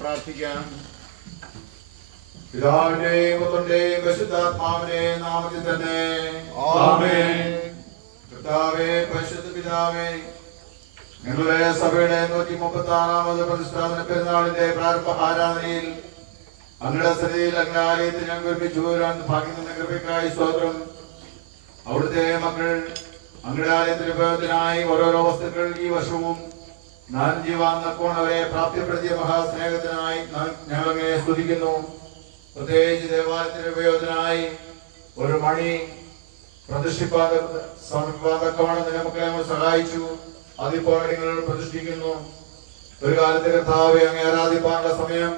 പ്രാർത്ഥിക്കാം. പിതാവിന്റെയും പുത്രന്റെയും പരിശുദ്ധാത്മാവിന്റെയും നാമത്തിൽ തന്നെ ആമേൻ. കർത്താവേ, പരിശുദ്ധ പിതാവേ, ഞങ്ങളുടെ സഭയുടെ 136ാമത് പ്രതിഷ്ഠാപന പെരുന്നാളിന്റെ പ്രാരംഭ ആരാധനയിൽ അങ്ങയുടെ സന്നിധിയിൽ അങ്ങയുടെ ആലയത്തിൽ ഞങ്ങൾ ഒരുമിച്ച് പോരാൻ ഭാഗ്യം തന്ന കൃപയ്ക്കായി സ്തോത്രം. അവിടുത്തെ മക്കൾ അങ്ങയുടെ ആലയത്തിന്റെ ഉപയോഗത്തിനായി ഓരോരോ വസ്തുക്കൾ ഈ വർഷവും നാം ജീവാൻ നക്കോണവരെ പ്രാപ്തിപ്പെടുത്തിയ മഹാസ്നേഹത്തിനായി ഞങ്ങളെ സ്തുതിക്കുന്നു. പ്രത്യേകിച്ച് ദേവാലയത്തിന്റെ ഉപയോഗത്തിനായി ഒരു മണി സമർപ്പിപ്പാതക്കവണ്ണം നിയമക്കളെ നമ്മൾ സഹായിച്ചു. അതിപ്പോൾ നിങ്ങൾ പ്രതിഷ്ഠിക്കുന്നു. ഒരു കാലത്ത് കർത്താവെ അങ്ങേ ആരാധിപ്പാനുള്ള സമയം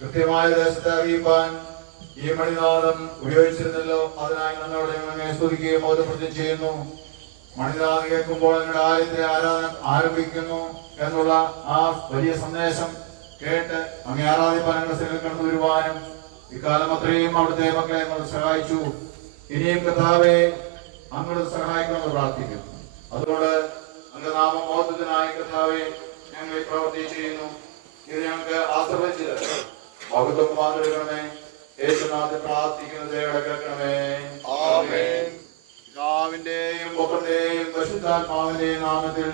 കൃത്യമായ ദേശത്തെ അറിയിപ്പാൻ ഈ മണിനാഥം ഉപയോഗിച്ചിരുന്നല്ലോ. അതിനായി നമ്മളോട് ഞങ്ങളെ സ്തുതിക്കുകയും ബോധപ്രതിജ്ഞ ചെയ്യുന്നു. മണിനാഥം കേൾക്കുമ്പോൾ നിങ്ങളുടെ ആലയത്തിലെ ആരാധന ആരംഭിക്കുന്നു എന്നുള്ള ആ വലിയ സന്ദേശം കേട്ട് അങ്ങേ ആരാധിപ്പാൻ ഞങ്ങളുടെ കടന്നു വരുവാനും ഇക്കാലം അത്രയും അവിടുത്തെ മക്കളെ നമ്മൾ സഹായിച്ചു. ഇനിയും കർത്താവെ അങ്ങോട്ട് സഹായിക്കണമെന്ന് പ്രാർത്ഥിക്കുന്നു. അതുകൊണ്ട് അങ്ങ് നാമമോഹത്തിനായി കർത്താവെ ഞങ്ങൾ പ്രവർത്തി ചെയ്യുന്നു. ഇത് ഞങ്ങൾക്ക് ആശ്രയിച്ചത് മഹത്വം മാതൃകണമേ. യേശുനാഥൻ പ്രാർത്ഥിക്കുന്നത് ദയയോടെ കേൾക്കണമേ. ആമേൻ. പിതാവിന്റെയും പുത്രന്റെയും പരിശുദ്ധാത്മാവിന്റെയും നാമത്തിൽ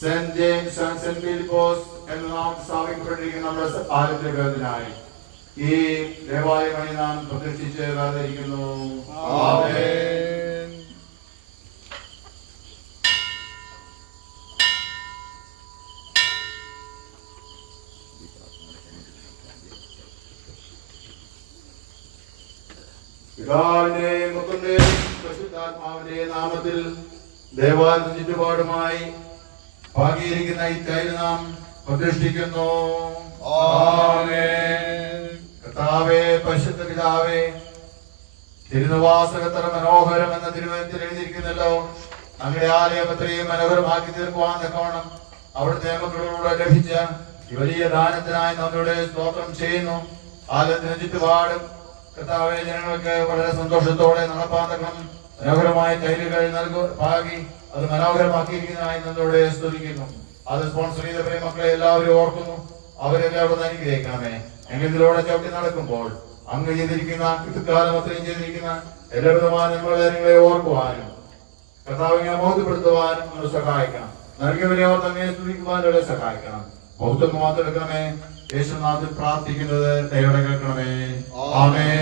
saint James and saint Philipose എന്ന നാമത്തിൽ സ്ഥാപിക്കപ്പെട്ടിരിക്കുന്ന നമ്മുടെ ആരാധനായി ഈ ദേവാലയമണി നാം പ്രതിഷ്ഠിച്ച് വേർതിരിക്കുന്നു. ആമേൻ. പിതാവിന്റെയും പുത്രന്റെയും പരിശുദ്ധാത്മാവിന്റെയും നാമത്തിൽ ദേവാലയത്തിന് ചുറ്റുപാടുമായി ഭാഗീകരിക്കുന്ന ഈ തൈര് നാം പ്രതിഷ്ഠിക്കുന്നു. ആമേൻ. കർത്താവേ, പരിശുദ്ധ പിതാവേ, തിരുനിവാസകത്ര മനോഹരം എന്ന തിരുവനന്തപുരത്തിൽ എഴുതിയിരിക്കുന്നല്ലോ. അങ്ങയുടെ ആലയം അത്രയും മനോഹരമാക്കി തീർക്കുവാൻ തക്കവണ്ണം അവിടുത്തെ മക്കളോട് ലഭിച്ച ഈ വലിയ ദാനത്തിനായി നമ്മുടെ സ്തോത്രം ചെയ്യുന്നു. ആലയത്തിന് ചുറ്റുപാടും കർത്താവെ ജനങ്ങൾക്ക് വളരെ സന്തോഷത്തോടെ നടപ്പാൻ തക്കണം മനോഹരമായ തൈലുകൾ ഭാഗി അത് മനോഹരമാക്കിയിരിക്കുന്നതായി നമ്മോട് സ്തുതിക്കുന്നു. അത് സ്പോൺസർ ചെയ്ത മക്കളെ എല്ലാവരും ഓർക്കുന്നു. അവരെല്ലാവരും അനുഗ്രഹിക്കണമേ. എങ്കിലൂടെ ചവിട്ടി നടക്കുമ്പോൾ അങ്ങ് ചെയ്തിരിക്കുന്ന ഇക്കാലം അത്രയും ചെയ്തിരിക്കുന്ന എല്ലാവിധമായ നിങ്ങളെ ഓർക്കുവാനും കർത്താവിനെ ബോധ്യപ്പെടുത്തുവാനും നമ്മൾ സഹായിക്കണം. നൽകിയവരെ ഓർ തന്നെ സ്തുതിക്കുവാനും സഹായിക്കണം. ബൗദ്ധം മാത്രം എടുക്കണമേ. യേശുനാഥൻ പ്രാർത്ഥിക്കുന്നത് ദയയോടെ കേൾക്കണമേ. ആമേൻ.